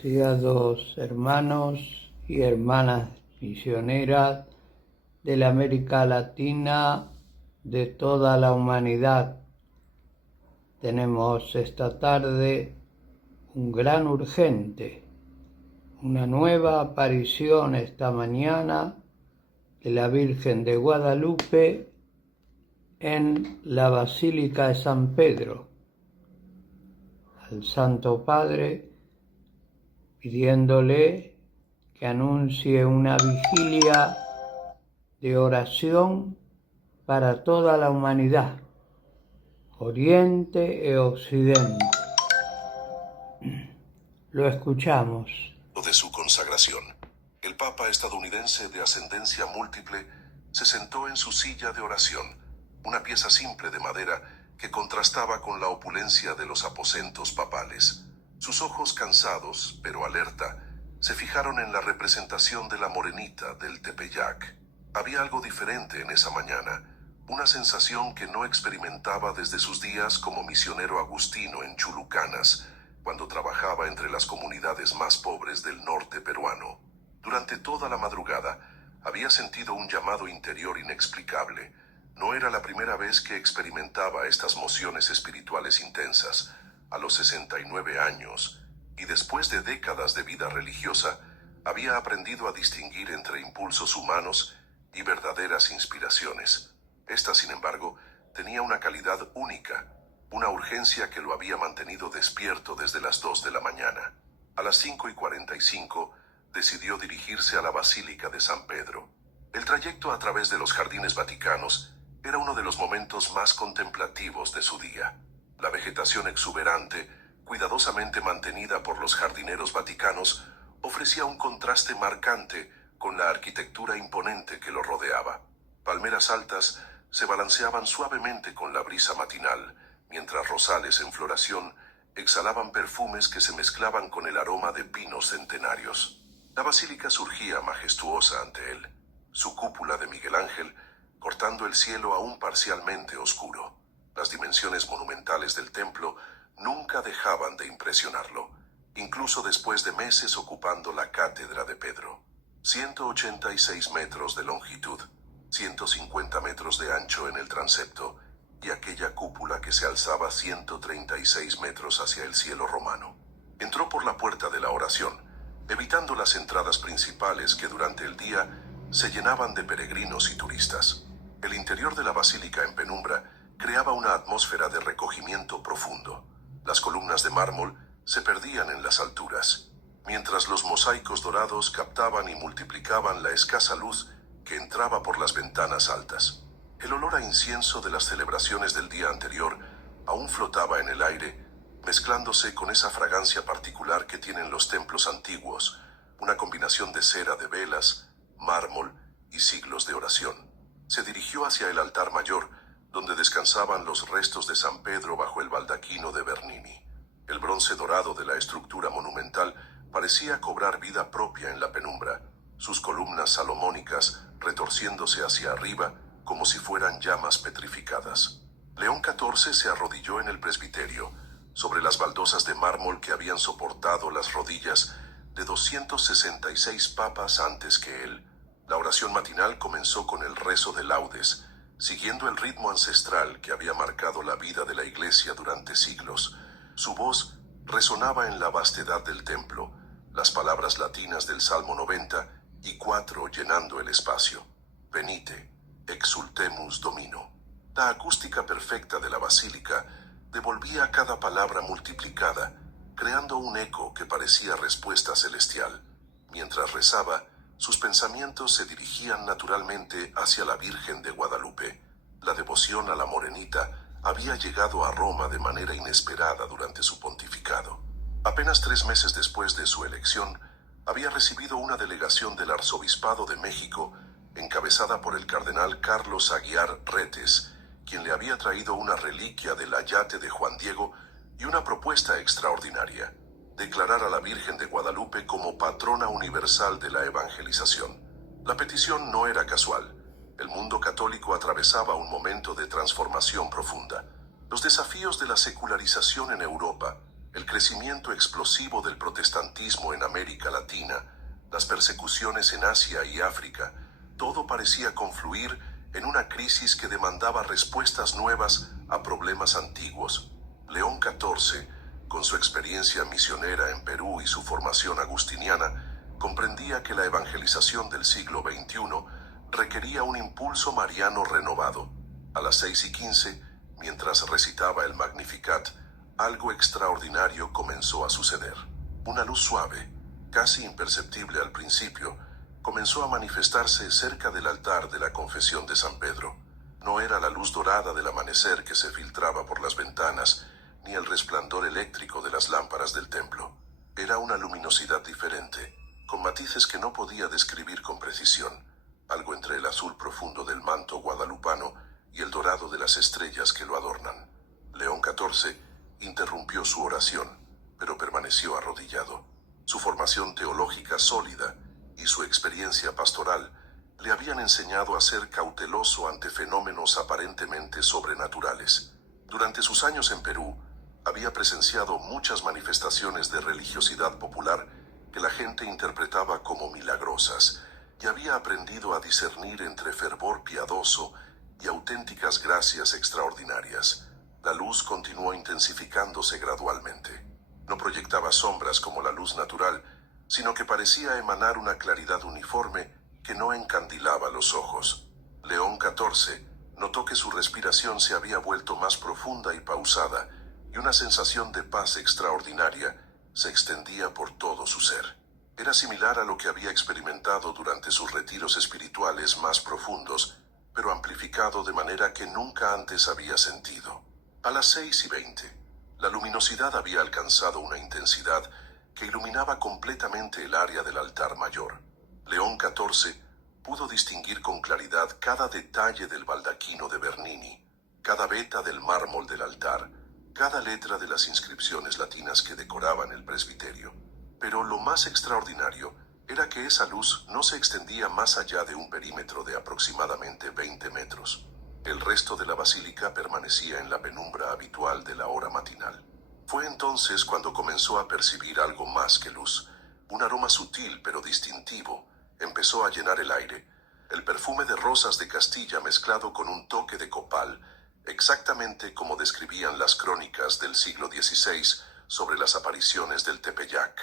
Apreciados hermanos y hermanas misioneras de la América Latina, de toda la humanidad, tenemos esta tarde un gran urgente, una nueva aparición esta mañana de la Virgen de Guadalupe en la Basílica de San Pedro. Al Santo Padre, pidiéndole que anuncie una vigilia de oración para toda la humanidad, Oriente y Occidente. Lo escuchamos. De su consagración, el Papa estadounidense de ascendencia múltiple se sentó en su silla de oración, una pieza simple de madera que contrastaba con la opulencia de los aposentos papales. Sus ojos cansados, pero alerta, se fijaron en la representación de la Morenita del Tepeyac. Había algo diferente en esa mañana, una sensación que no experimentaba desde sus días como misionero agustino en Chulucanas, cuando trabajaba entre las comunidades más pobres del norte peruano. Durante toda la madrugada, había sentido un llamado interior inexplicable. No era la primera vez que experimentaba estas mociones espirituales intensas, a los 69 años, y después de décadas de vida religiosa, había aprendido a distinguir entre impulsos humanos y verdaderas inspiraciones. Esta, sin embargo, tenía una calidad única, una urgencia que lo había mantenido despierto desde las 2 de la mañana. A las 5:45 decidió dirigirse a la Basílica de San Pedro. El trayecto a través de los jardines vaticanos era uno de los momentos más contemplativos de su día. La vegetación exuberante, cuidadosamente mantenida por los jardineros vaticanos, ofrecía un contraste marcante con la arquitectura imponente que lo rodeaba. Palmeras altas se balanceaban suavemente con la brisa matinal, mientras rosales en floración exhalaban perfumes que se mezclaban con el aroma de pinos centenarios. La basílica surgía majestuosa ante él, su cúpula de Miguel Ángel cortando el cielo aún parcialmente oscuro. Las dimensiones monumentales del templo nunca dejaban de impresionarlo, incluso después de meses ocupando la cátedra de Pedro. 186 metros de longitud, 150 metros de ancho en el transepto, y aquella cúpula que se alzaba 136 metros hacia el cielo romano. Entró por la puerta de la oración, evitando las entradas principales que durante el día se llenaban de peregrinos y turistas. El interior de la basílica en penumbra creaba una atmósfera de recogimiento profundo. Las columnas de mármol se perdían en las alturas, mientras los mosaicos dorados captaban y multiplicaban la escasa luz que entraba por las ventanas altas. El olor a incienso de las celebraciones del día anterior aún flotaba en el aire, mezclándose con esa fragancia particular que tienen los templos antiguos, una combinación de cera de velas, mármol y siglos de oración. Se dirigió hacia el altar mayor, donde descansaban los restos de San Pedro bajo el baldaquino de Bernini. El bronce dorado de la estructura monumental parecía cobrar vida propia en la penumbra, sus columnas salomónicas retorciéndose hacia arriba como si fueran llamas petrificadas. León XIV se arrodilló en el presbiterio, sobre las baldosas de mármol que habían soportado las rodillas de 266 papas antes que él. La oración matinal comenzó con el rezo de laudes, siguiendo el ritmo ancestral que había marcado la vida de la Iglesia durante siglos. Su voz resonaba en la vastedad del templo, las palabras latinas del Salmo 94 llenando el espacio. Venite, exultemus Domino. La acústica perfecta de la basílica devolvía cada palabra multiplicada, creando un eco que parecía respuesta celestial. Mientras rezaba, sus pensamientos se dirigían naturalmente hacia la Virgen de Guadalupe. La devoción a la Morenita había llegado a Roma de manera inesperada durante su pontificado. Apenas 3 meses después de su elección, había recibido una delegación del Arzobispado de México, encabezada por el cardenal Carlos Aguiar Retes, quien le había traído una reliquia del ayate de Juan Diego y una propuesta extraordinaria: declarar a la Virgen de Guadalupe como patrona universal de la evangelización. La petición no era casual. El mundo católico atravesaba un momento de transformación profunda. Los desafíos de la secularización en Europa, El crecimiento explosivo del protestantismo en América Latina, las persecuciones en Asia y África, todo parecía confluir en una crisis que demandaba respuestas nuevas a problemas antiguos. León XIV, con su experiencia misionera en Perú y su formación agustiniana, comprendía que la evangelización del siglo XXI requería un impulso mariano renovado. A las 6:15, mientras recitaba el Magnificat, algo extraordinario comenzó a suceder. Una luz suave, casi imperceptible al principio, comenzó a manifestarse cerca del altar de la Confesión de San Pedro. No era la luz dorada del amanecer que se filtraba por las ventanas, ni el resplandor eléctrico de las lámparas del templo. Era una luminosidad diferente, con matices que no podía describir con precisión, algo entre el azul profundo del manto guadalupano y el dorado de las estrellas que lo adornan. León XIV interrumpió su oración, pero permaneció arrodillado. Su formación teológica sólida y su experiencia pastoral le habían enseñado a ser cauteloso ante fenómenos aparentemente sobrenaturales. Durante sus años en Perú, había presenciado muchas manifestaciones de religiosidad popular que la gente interpretaba como milagrosas, y había aprendido a discernir entre fervor piadoso y auténticas gracias extraordinarias. La luz continuó intensificándose gradualmente. No proyectaba sombras como la luz natural, sino que parecía emanar una claridad uniforme que no encandilaba los ojos. León XIV notó que su respiración se había vuelto más profunda y pausada, y una sensación de paz extraordinaria se extendía por todo su ser. Era similar a lo que había experimentado durante sus retiros espirituales más profundos, pero amplificado de manera que nunca antes había sentido. A las 6:20, la luminosidad había alcanzado una intensidad que iluminaba completamente el área del altar mayor. León XIV pudo distinguir con claridad cada detalle del baldaquino de Bernini, cada veta del mármol del altar, cada letra de las inscripciones latinas que decoraban el presbiterio. Pero lo más extraordinario era que esa luz no se extendía más allá de un perímetro de aproximadamente 20 metros. El resto de la basílica permanecía en la penumbra habitual de la hora matinal. Fue entonces cuando comenzó a percibir algo más que luz. Un aroma sutil pero distintivo empezó a llenar el aire. El perfume de rosas de Castilla mezclado con un toque de copal, exactamente como describían las crónicas del siglo XVI sobre las apariciones del Tepeyac.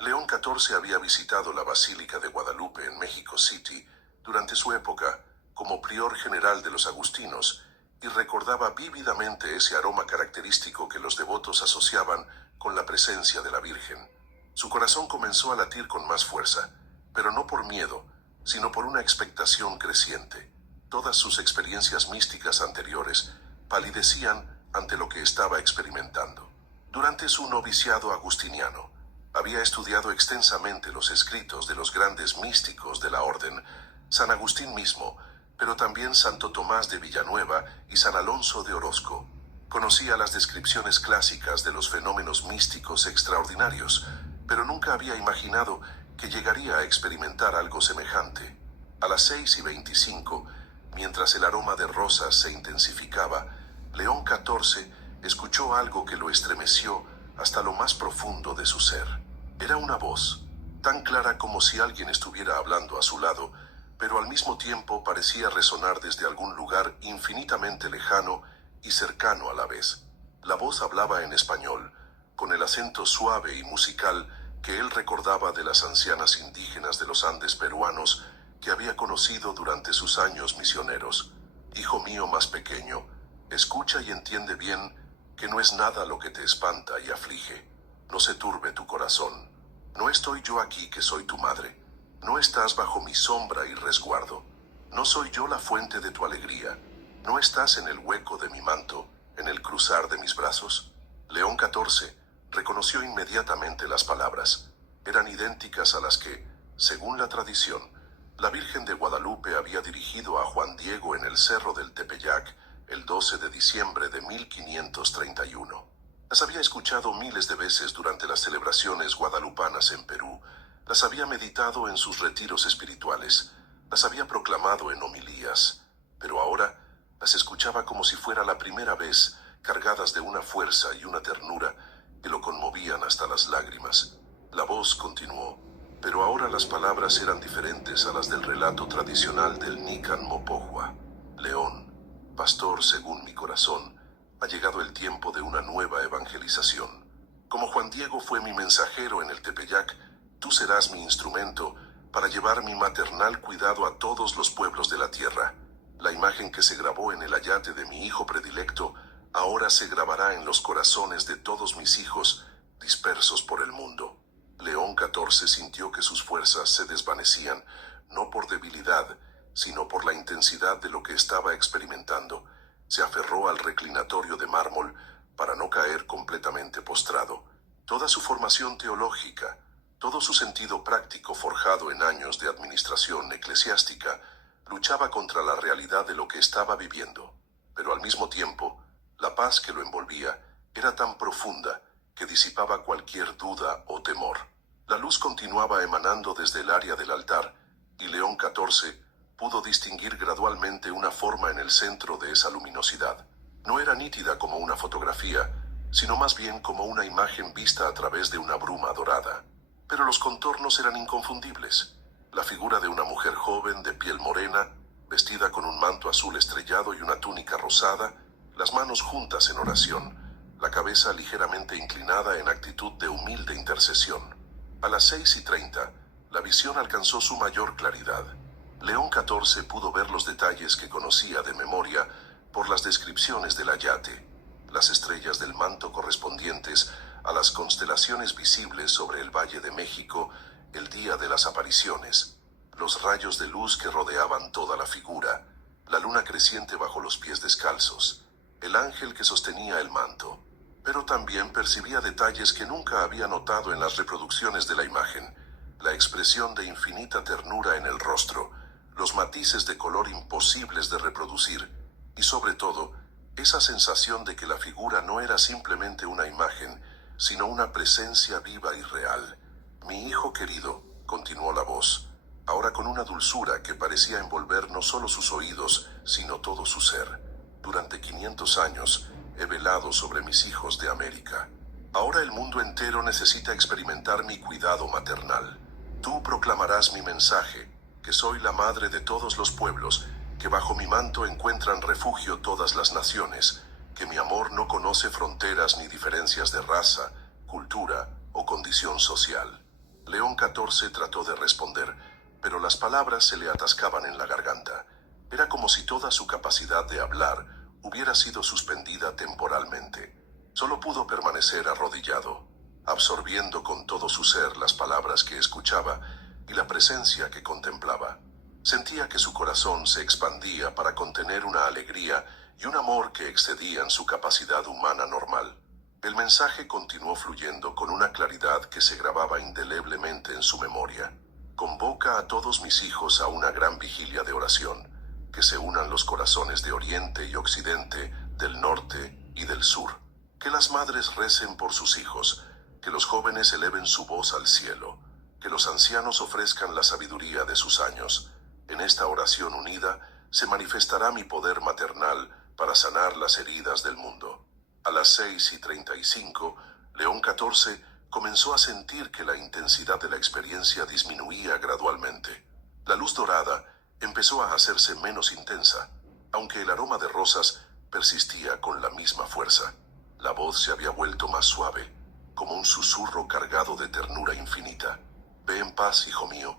León XIV había visitado la Basílica de Guadalupe en México City durante su época como prior general de los agustinos y recordaba vívidamente ese aroma característico que los devotos asociaban con la presencia de la Virgen. Su corazón comenzó a latir con más fuerza, pero no por miedo, sino por una expectación creciente. Todas sus experiencias místicas anteriores palidecían ante lo que estaba experimentando. Durante su noviciado agustiniano, había estudiado extensamente los escritos de los grandes místicos de la orden, San Agustín mismo, pero también Santo Tomás de Villanueva y San Alonso de Orozco. Conocía las descripciones clásicas de los fenómenos místicos extraordinarios, pero nunca había imaginado que llegaría a experimentar algo semejante. A las 6:25, mientras el aroma de rosas se intensificaba, León XIV escuchó algo que lo estremeció hasta lo más profundo de su ser. Era una voz, tan clara como si alguien estuviera hablando a su lado, pero al mismo tiempo parecía resonar desde algún lugar infinitamente lejano y cercano a la vez. La voz hablaba en español, con el acento suave y musical que él recordaba de las ancianas indígenas de los Andes peruanos que había conocido durante sus años misioneros. Hijo mío más pequeño, escucha y entiende bien que no es nada lo que te espanta y aflige. No se turbe tu corazón. No estoy yo aquí que soy tu madre. No estás bajo mi sombra y resguardo. No soy yo la fuente de tu alegría. No estás en el hueco de mi manto, en el cruzar de mis brazos. León XIV reconoció inmediatamente las palabras. Eran idénticas a las que, según la tradición, la Virgen de Guadalupe había dirigido a Juan Diego en el Cerro del Tepeyac el 12 de diciembre de 1531. Las había escuchado miles de veces durante las celebraciones guadalupanas en Perú, las había meditado en sus retiros espirituales, las había proclamado en homilías, pero ahora las escuchaba como si fuera la primera vez, cargadas de una fuerza y una ternura que lo conmovían. conmovían hasta las lágrimas. La voz continuó, pero ahora las palabras eran diferentes a las del relato tradicional del Nican Mopohua. León, pastor según mi corazón, ha llegado el tiempo de una nueva evangelización. Como Juan Diego fue mi mensajero en el Tepeyac, tú serás mi instrumento para llevar mi maternal cuidado a todos los pueblos de la tierra. La imagen que se grabó en el ayate de mi hijo predilecto ahora se grabará en los corazones de todos mis hijos dispersos por el mundo. León XIV sintió que sus fuerzas se desvanecían, no por debilidad, sino por la intensidad de lo que estaba experimentando. Se aferró al reclinatorio de mármol para no caer completamente postrado. Toda su formación teológica, todo su sentido práctico forjado en años de administración eclesiástica, luchaba contra la realidad de lo que estaba viviendo. Pero al mismo tiempo, la paz que lo envolvía era tan profunda que disipaba cualquier duda o temor. La luz continuaba emanando desde el área del altar, y León XIV pudo distinguir gradualmente una forma en el centro de esa luminosidad. No era nítida como una fotografía, sino más bien como una imagen vista a través de una bruma dorada. Pero los contornos eran inconfundibles. La figura de una mujer joven de piel morena, vestida con un manto azul estrellado y una túnica rosada, las manos juntas en oración, la cabeza ligeramente inclinada en actitud de humilde intercesión. A las 6:30, la visión alcanzó su mayor claridad. León XIV pudo ver los detalles que conocía de memoria por las descripciones del ayate, las estrellas del manto correspondientes a las constelaciones visibles sobre el Valle de México el día de las apariciones, los rayos de luz que rodeaban toda la figura, la luna creciente bajo los pies descalzos, el ángel que sostenía el manto. Pero también percibía detalles que nunca había notado en las reproducciones de la imagen, la expresión de infinita ternura en el rostro, los matices de color imposibles de reproducir, y sobre todo, esa sensación de que la figura no era simplemente una imagen, sino una presencia viva y real. Mi hijo querido, continuó la voz, ahora con una dulzura que parecía envolver no solo sus oídos, sino todo su ser. Durante 500 años he velado sobre mis hijos de América. Ahora el mundo entero necesita experimentar mi cuidado maternal. Tú proclamarás mi mensaje, que soy la madre de todos los pueblos, que bajo mi manto encuentran refugio todas las naciones, que mi amor no conoce fronteras ni diferencias de raza, cultura o condición social. León XIV trató de responder, pero las palabras se le atascaban en la garganta. Era como si toda su capacidad de hablar hubiera sido suspendida temporalmente. Solo pudo permanecer arrodillado, absorbiendo con todo su ser las palabras que escuchaba y la presencia que contemplaba. Sentía que su corazón se expandía para contener una alegría y un amor que excedían su capacidad humana normal. El mensaje continuó fluyendo con una claridad que se grababa indeleblemente en su memoria. Convoca a todos mis hijos a una gran vigilia de oración, que se unan los corazones de Oriente y Occidente, del Norte y del Sur. Que las madres recen por sus hijos, que los jóvenes eleven su voz al cielo, que los ancianos ofrezcan la sabiduría de sus años. En esta oración unida se manifestará mi poder maternal para sanar las heridas del mundo. A las 6:35, León XIV comenzó a sentir que la intensidad de la experiencia disminuía gradualmente. La luz dorada empezó a hacerse menos intensa, aunque el aroma de rosas persistía con la misma fuerza. La voz se había vuelto más suave, como un susurro cargado de ternura infinita. Ve en paz, hijo mío.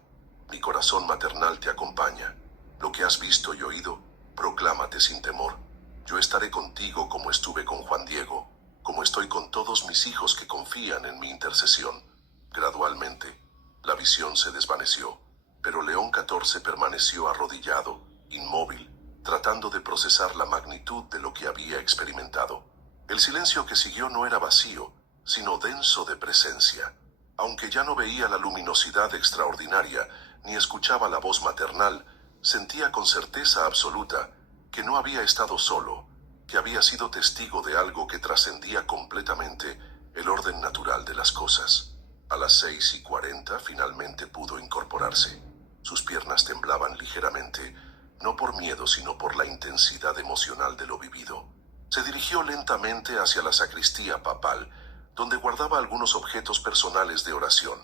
Mi corazón maternal te acompaña. Lo que has visto y oído, proclámate sin temor. Yo estaré contigo como estuve con Juan Diego, como estoy con todos mis hijos que confían en mi intercesión. Gradualmente, la visión se desvaneció, pero León XIV permaneció arrodillado, inmóvil, tratando de procesar la magnitud de lo que había experimentado. El silencio que siguió no era vacío, sino denso de presencia. Aunque ya no veía la luminosidad extraordinaria, ni escuchaba la voz maternal, sentía con certeza absoluta que no había estado solo, que había sido testigo de algo que trascendía completamente el orden natural de las cosas. A las 6:40 finalmente pudo incorporarse. Sus piernas temblaban ligeramente, no por miedo sino por la intensidad emocional de lo vivido. Se dirigió lentamente hacia la sacristía papal, donde guardaba algunos objetos personales de oración.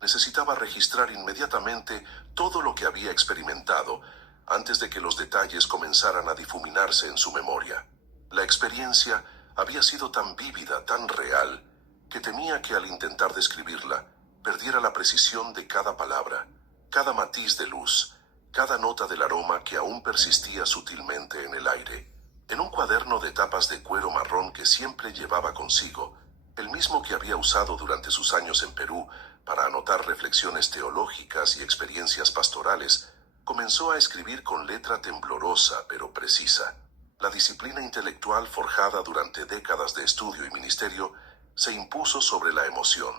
Necesitaba registrar inmediatamente todo lo que había experimentado antes de que los detalles comenzaran a difuminarse en su memoria. La experiencia había sido tan vívida, tan real, que temía que al intentar describirla, perdiera la precisión de cada palabra, cada matiz de luz, cada nota del aroma que aún persistía sutilmente en el aire. En un cuaderno de tapas de cuero marrón que siempre llevaba consigo, el mismo que había usado durante sus años en Perú para anotar reflexiones teológicas y experiencias pastorales, comenzó a escribir con letra temblorosa pero precisa. La disciplina intelectual forjada durante décadas de estudio y ministerio se impuso sobre la emoción,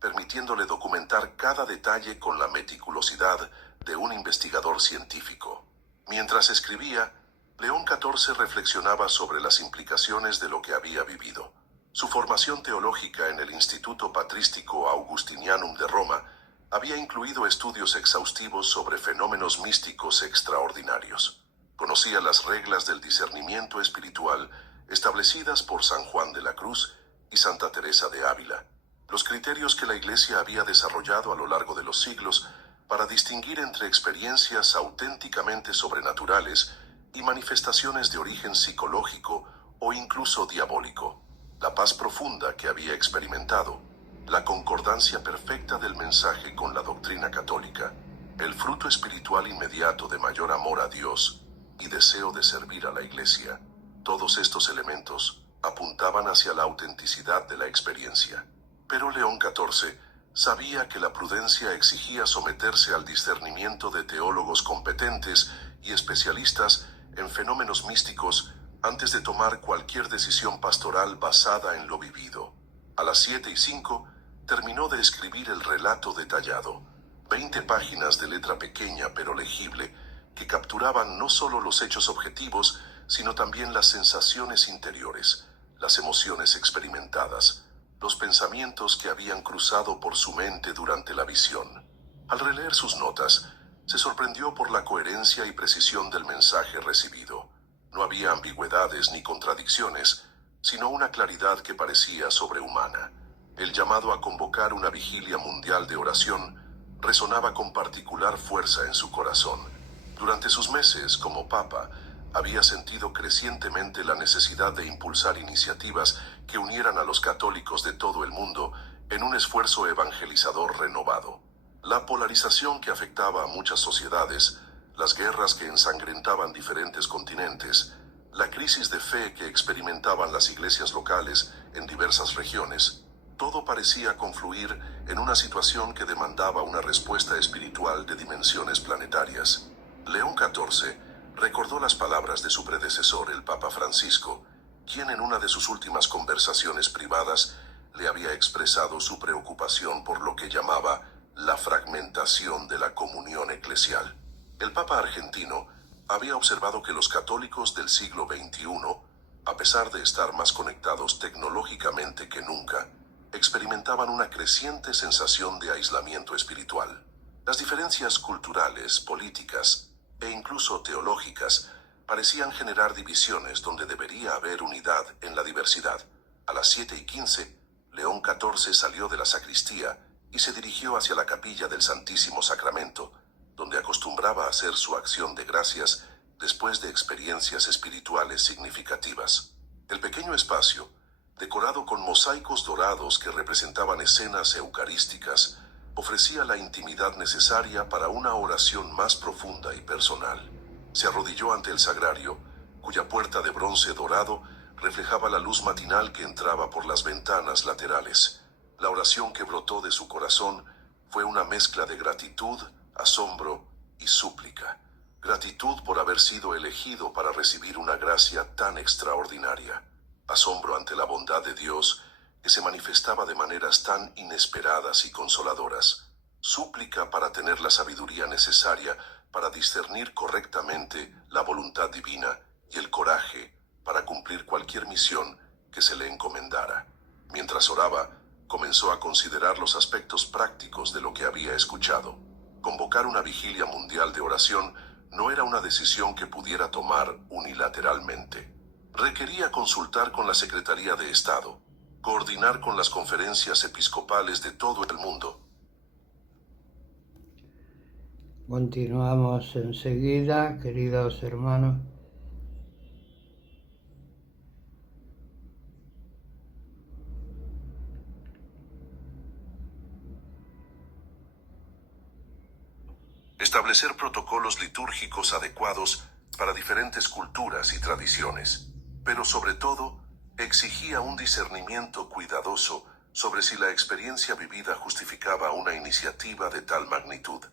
permitiéndole documentar cada detalle con la meticulosidad de un investigador científico. Mientras escribía, León XIV reflexionaba sobre las implicaciones de lo que había vivido. Su formación teológica en el Instituto Patrístico Augustinianum de Roma había incluido estudios exhaustivos sobre fenómenos místicos extraordinarios. Conocía las reglas del discernimiento espiritual establecidas por San Juan de la Cruz y Santa Teresa de Ávila, los criterios que la Iglesia había desarrollado a lo largo de los siglos para distinguir entre experiencias auténticamente sobrenaturales y manifestaciones de origen psicológico o incluso diabólico. La paz profunda que había experimentado, la concordancia perfecta del mensaje con la doctrina católica, el fruto espiritual inmediato de mayor amor a Dios y deseo de servir a la Iglesia, todos estos elementos apuntaban hacia la autenticidad de la experiencia. Pero León XIV sabía que la prudencia exigía someterse al discernimiento de teólogos competentes y especialistas en fenómenos místicos antes de tomar cualquier decisión pastoral basada en lo vivido. A las 7:05 terminó de escribir el relato detallado, 20 páginas de letra pequeña pero legible, que capturaban no solo los hechos objetivos, sino también las sensaciones interiores, las emociones experimentadas, los pensamientos que habían cruzado por su mente durante la visión. Al releer sus notas, se sorprendió por la coherencia y precisión del mensaje recibido. No había ambigüedades ni contradicciones, sino una claridad que parecía sobrehumana. El llamado a convocar una vigilia mundial de oración resonaba con particular fuerza en su corazón. Durante sus meses como papa, había sentido crecientemente la necesidad de impulsar iniciativas que unieran a los católicos de todo el mundo en un esfuerzo evangelizador renovado. La polarización que afectaba a muchas sociedades, las guerras que ensangrentaban diferentes continentes, la crisis de fe que experimentaban las iglesias locales en diversas regiones, todo parecía confluir en una situación que demandaba una respuesta espiritual de dimensiones planetarias. León XIV recordó las palabras de su predecesor, el Papa Francisco, quien en una de sus últimas conversaciones privadas le había expresado su preocupación por lo que llamaba la fragmentación de la comunión eclesial. El Papa argentino había observado que los católicos del siglo XXI, a pesar de estar más conectados tecnológicamente que nunca, experimentaban una creciente sensación de aislamiento espiritual. Las diferencias culturales, políticas e incluso teológicas parecían generar divisiones donde debería haber unidad en la diversidad. A las 7:15, León XIV salió de la sacristía y se dirigió hacia la capilla del Santísimo Sacramento, donde acostumbraba a hacer su acción de gracias después de experiencias espirituales significativas. El pequeño espacio, decorado con mosaicos dorados que representaban escenas eucarísticas, ofrecía la intimidad necesaria para una oración más profunda y personal. Se arrodilló ante el sagrario, cuya puerta de bronce dorado reflejaba la luz matinal que entraba por las ventanas laterales. La oración que brotó de su corazón fue una mezcla de gratitud, asombro y súplica. Gratitud por haber sido elegido para recibir una gracia tan extraordinaria. Asombro ante la bondad de Dios, que se manifestaba de maneras tan inesperadas y consoladoras. Súplica para tener la sabiduría necesaria para discernir correctamente la voluntad divina y el coraje para cumplir cualquier misión que se le encomendara. Mientras oraba, comenzó a considerar los aspectos prácticos de lo que había escuchado. Convocar una vigilia mundial de oración no era una decisión que pudiera tomar unilateralmente. Requería consultar con la Secretaría de Estado, coordinar con las conferencias episcopales de todo el mundo. Continuamos enseguida, queridos hermanos. Establecer protocolos litúrgicos adecuados para diferentes culturas y tradiciones, pero sobre todo, exigía un discernimiento cuidadoso sobre si la experiencia vivida justificaba una iniciativa de tal magnitud.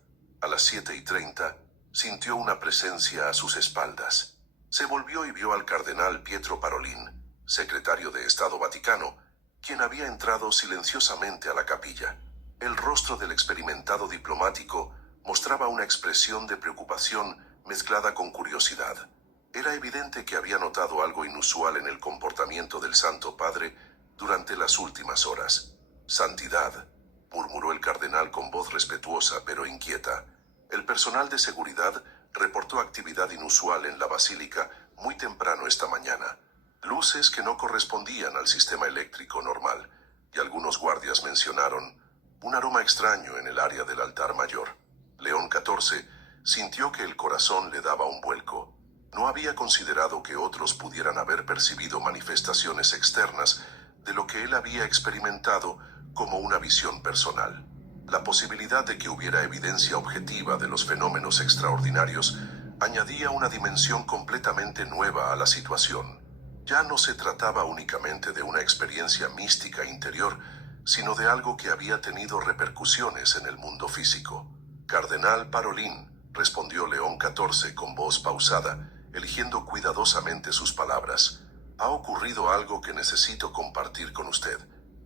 A las 7:30, sintió una presencia a sus espaldas. Se volvió y vio al cardenal Pietro Parolin, secretario de Estado Vaticano, quien había entrado silenciosamente a la capilla. El rostro del experimentado diplomático mostraba una expresión de preocupación mezclada con curiosidad. Era evidente que había notado algo inusual en el comportamiento del Santo Padre durante las últimas horas. «Santidad», murmuró el cardenal con voz respetuosa pero inquieta. El personal de seguridad reportó actividad inusual en la basílica muy temprano esta mañana. Luces que no correspondían al sistema eléctrico normal, y algunos guardias mencionaron un aroma extraño en el área del altar mayor. León XIV sintió que el corazón le daba un vuelco. No había considerado que otros pudieran haber percibido manifestaciones externas de lo que él había experimentado como una visión personal. La posibilidad de que hubiera evidencia objetiva de los fenómenos extraordinarios añadía una dimensión completamente nueva a la situación. Ya no se trataba únicamente de una experiencia mística interior, sino de algo que había tenido repercusiones en el mundo físico. «Cardenal Parolin», respondió León XIV con voz pausada, eligiendo cuidadosamente sus palabras. «Ha ocurrido algo que necesito compartir con usted,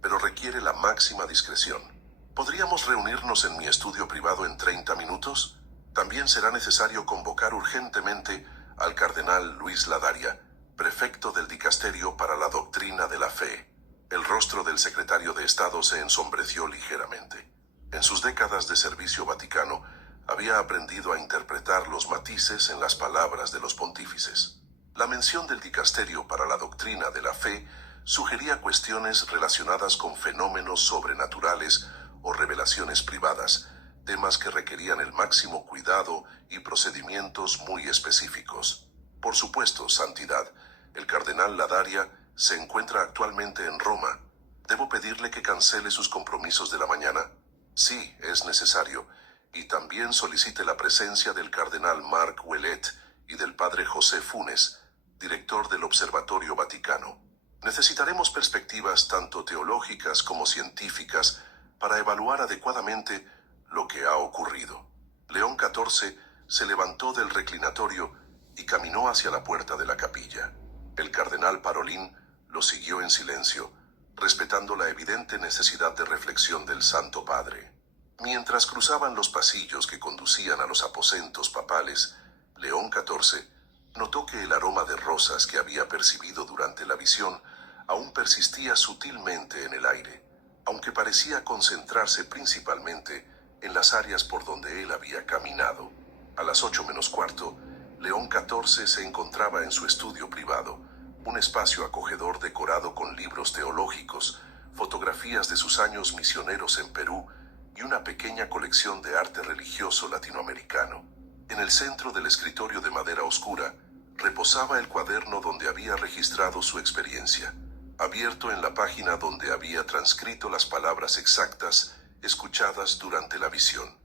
pero requiere la máxima discreción. ¿Podríamos reunirnos en mi estudio privado en 30 minutos? También será necesario convocar urgentemente al cardenal Luis Ladaria, prefecto del Dicasterio para la Doctrina de la Fe». El rostro del secretario de Estado se ensombreció ligeramente. En sus décadas de servicio vaticano, había aprendido a interpretar los matices en las palabras de los pontífices. La mención del Dicasterio para la Doctrina de la Fe sugería cuestiones relacionadas con fenómenos sobrenaturales o revelaciones privadas, temas que requerían el máximo cuidado y procedimientos muy específicos. Por supuesto, Santidad, el cardenal Ladaria se encuentra actualmente en Roma. ¿Debo pedirle que cancele sus compromisos de la mañana? Sí, es necesario, y también solicite la presencia del cardenal Marc Ouellet y del padre José Funes, director del Observatorio Vaticano. Necesitaremos perspectivas tanto teológicas como científicas para evaluar adecuadamente lo que ha ocurrido. León XIV se levantó del reclinatorio y caminó hacia la puerta de la capilla. El cardenal Parolin lo siguió en silencio, respetando la evidente necesidad de reflexión del Santo Padre. Mientras cruzaban los pasillos que conducían a los aposentos papales, León XIV notó que el aroma de rosas que había percibido durante la visión aún persistía sutilmente en el aire, aunque parecía concentrarse principalmente en las áreas por donde él había caminado. A las 8:15, León XIV se encontraba en su estudio privado, un espacio acogedor decorado con libros teológicos, fotografías de sus años misioneros en Perú y una pequeña colección de arte religioso latinoamericano. En el centro del escritorio de madera oscura reposaba el cuaderno donde había registrado su experiencia, abierto en la página donde había transcrito las palabras exactas escuchadas durante la visión.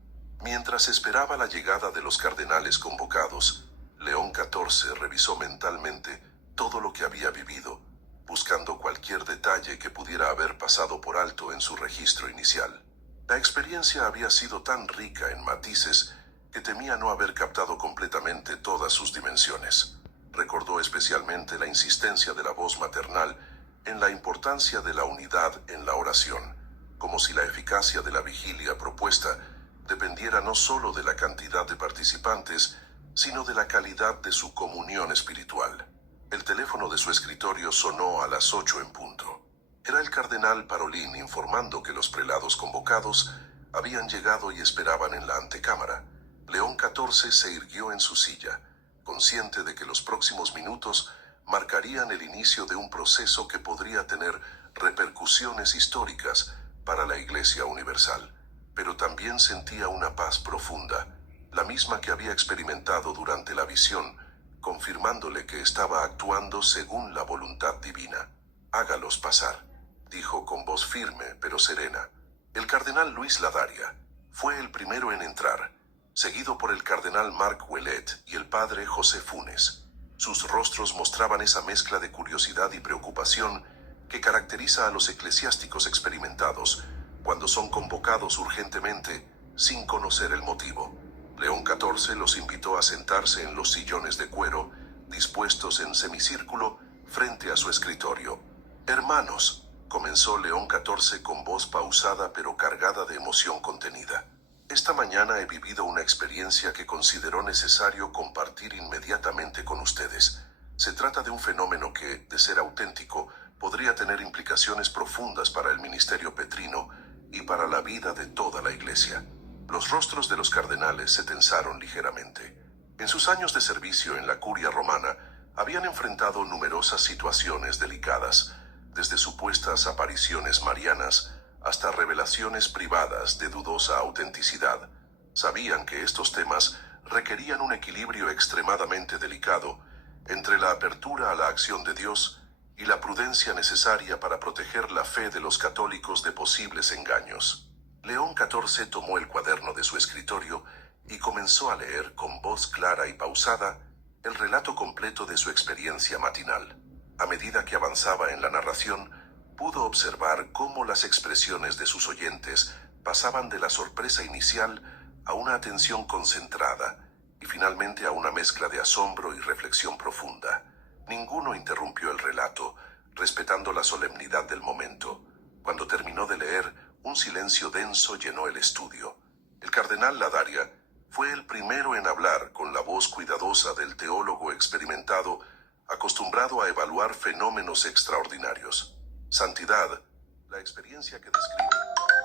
Mientras esperaba la llegada de los cardenales convocados, León XIV revisó mentalmente todo lo que había vivido, buscando cualquier detalle que pudiera haber pasado por alto en su registro inicial. La experiencia había sido tan rica en matices que temía no haber captado completamente todas sus dimensiones. Recordó especialmente la insistencia de la voz maternal en la importancia de la unidad en la oración, como si la eficacia de la vigilia propuesta dependiera no solo de la cantidad de participantes, sino de la calidad de su comunión espiritual. El teléfono de su escritorio sonó a las 8 en punto. Era el cardenal Parolin informando que los prelados convocados habían llegado y esperaban en la antecámara. León XIV se irguió en su silla, consciente de que los próximos minutos marcarían el inicio de un proceso que podría tener repercusiones históricas para la Iglesia Universal, pero también sentía una paz profunda, la misma que había experimentado durante la visión, confirmándole que estaba actuando según la voluntad divina. «Hágalos pasar», dijo con voz firme pero serena. El cardenal Luis Ladaria fue el primero en entrar, seguido por el cardenal Marc Ouellet y el padre José Funes. Sus rostros mostraban esa mezcla de curiosidad y preocupación que caracteriza a los eclesiásticos experimentados cuando son convocados urgentemente sin conocer el motivo. León XIV los invitó a sentarse en los sillones de cuero, dispuestos en semicírculo frente a su escritorio. «Hermanos», comenzó León XIV con voz pausada pero cargada de emoción contenida. «Esta mañana he vivido una experiencia que consideró necesario compartir inmediatamente con ustedes. Se trata de un fenómeno que, de ser auténtico, podría tener implicaciones profundas para el ministerio petrino y para la vida de toda la Iglesia». Los rostros de los cardenales se tensaron ligeramente. En sus años de servicio en la curia romana, habían enfrentado numerosas situaciones delicadas, desde supuestas apariciones marianas hasta revelaciones privadas de dudosa autenticidad. Sabían que estos temas requerían un equilibrio extremadamente delicado entre la apertura a la acción de Dios y la prudencia necesaria para proteger la fe de los católicos de posibles engaños. León XIV tomó el cuaderno de su escritorio y comenzó a leer con voz clara y pausada el relato completo de su experiencia matinal. A medida que avanzaba en la narración, pudo observar cómo las expresiones de sus oyentes pasaban de la sorpresa inicial a una atención concentrada y finalmente a una mezcla de asombro y reflexión profunda. Ninguno interrumpió el relato, respetando la solemnidad del momento. Cuando terminó de leer, un silencio denso llenó el estudio. El cardenal Ladaria fue el primero en hablar con la voz cuidadosa del teólogo experimentado, acostumbrado a evaluar fenómenos extraordinarios. «Santidad, la experiencia que describe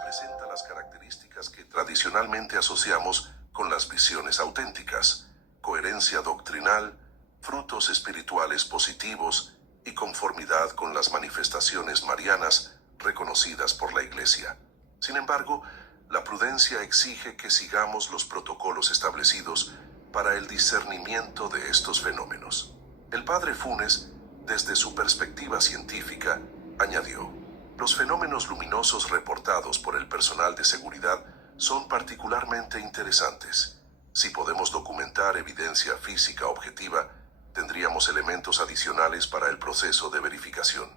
presenta las características que tradicionalmente asociamos con las visiones auténticas: coherencia doctrinal, frutos espirituales positivos y conformidad con las manifestaciones marianas reconocidas por la Iglesia. Sin embargo, la prudencia exige que sigamos los protocolos establecidos para el discernimiento de estos fenómenos». El padre Funes, desde su perspectiva científica, añadió: «Los fenómenos luminosos reportados por el personal de seguridad son particularmente interesantes. Si podemos documentar evidencia física objetiva, tendríamos elementos adicionales para el proceso de verificación».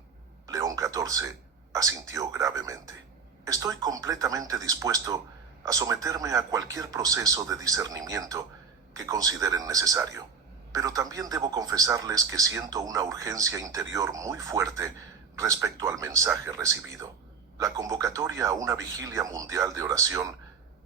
León XIV asintió gravemente. «Estoy completamente dispuesto a someterme a cualquier proceso de discernimiento que consideren necesario, pero también debo confesarles que siento una urgencia interior muy fuerte respecto al mensaje recibido. La convocatoria a una vigilia mundial de oración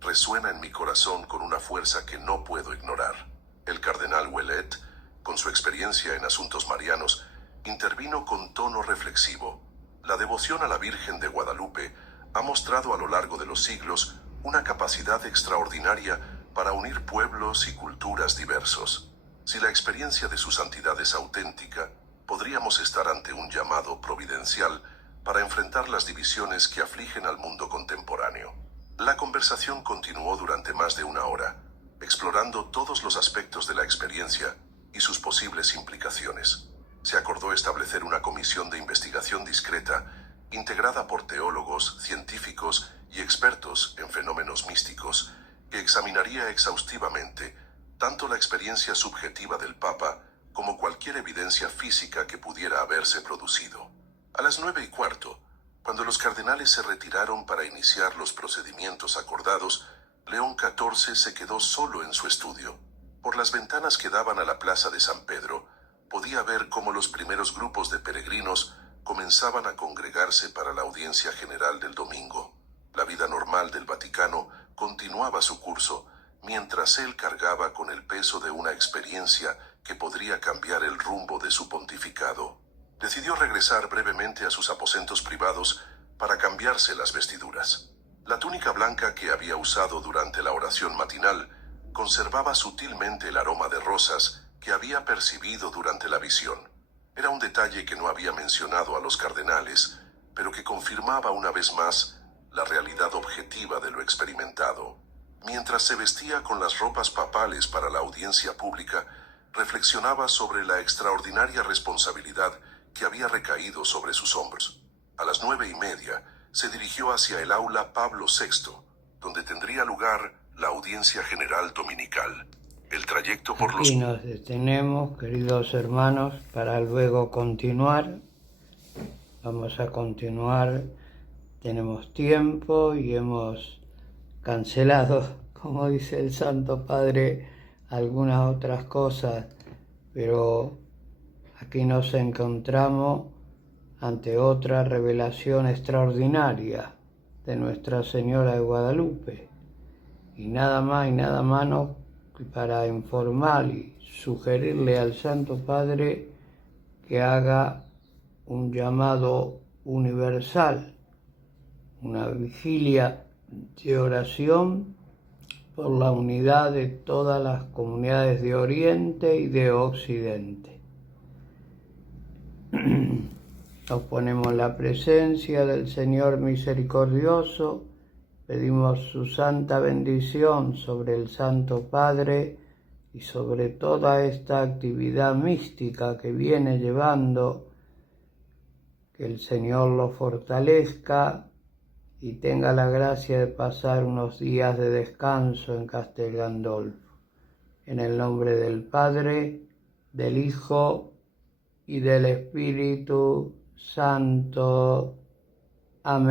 resuena en mi corazón con una fuerza que no puedo ignorar». El cardenal Ouellet, con su experiencia en asuntos marianos, intervino con tono reflexivo. «La devoción a la Virgen de Guadalupe ha mostrado a lo largo de los siglos una capacidad extraordinaria para unir pueblos y culturas diversos. Si la experiencia de su santidad es auténtica, podríamos estar ante un llamado providencial para enfrentar las divisiones que afligen al mundo contemporáneo». La conversación continuó durante más de una hora, explorando todos los aspectos de la experiencia y sus posibles implicaciones. Se acordó establecer una comisión de investigación discreta, integrada por teólogos, científicos y expertos en fenómenos místicos, que examinaría exhaustivamente tanto la experiencia subjetiva del Papa como cualquier evidencia física que pudiera haberse producido. A las 9:15, cuando los cardenales se retiraron para iniciar los procedimientos acordados, León XIV se quedó solo en su estudio. Por las ventanas que daban a la plaza de San Pedro, podía ver cómo los primeros grupos de peregrinos comenzaban a congregarse para la audiencia general del domingo. La vida normal del Vaticano continuaba su curso, mientras él cargaba con el peso de una experiencia que podría cambiar el rumbo de su pontificado. Decidió regresar brevemente a sus aposentos privados para cambiarse las vestiduras. La túnica blanca que había usado durante la oración matinal conservaba sutilmente el aroma de rosas que había percibido durante la visión. Era un detalle que no había mencionado a los cardenales, pero que confirmaba una vez más la realidad objetiva de lo experimentado. Mientras se vestía con las ropas papales para la audiencia pública, reflexionaba sobre la extraordinaria responsabilidad que había recaído sobre sus hombros. A las 9:30 se dirigió hacia el aula Pablo VI, donde tendría lugar la audiencia general dominical. El trayecto por los... Aquí nos detenemos, queridos hermanos, para luego continuar. Vamos a continuar, tenemos tiempo y hemos cancelado, como dice el Santo Padre, algunas otras cosas, pero aquí nos encontramos ante otra revelación extraordinaria de Nuestra Señora de Guadalupe, y nada más y nada menos que para informar y sugerirle al Santo Padre que haga un llamado universal, una vigilia de oración por la unidad de todas las comunidades de Oriente y de Occidente. Nos ponemos en la presencia del Señor misericordioso, pedimos su santa bendición sobre el Santo Padre y sobre toda esta actividad mística que viene llevando, que el Señor lo fortalezca y tenga la gracia de pasar unos días de descanso en Castel Gandolfo. En el nombre del Padre, del Hijo y del Espíritu Santo. Amén.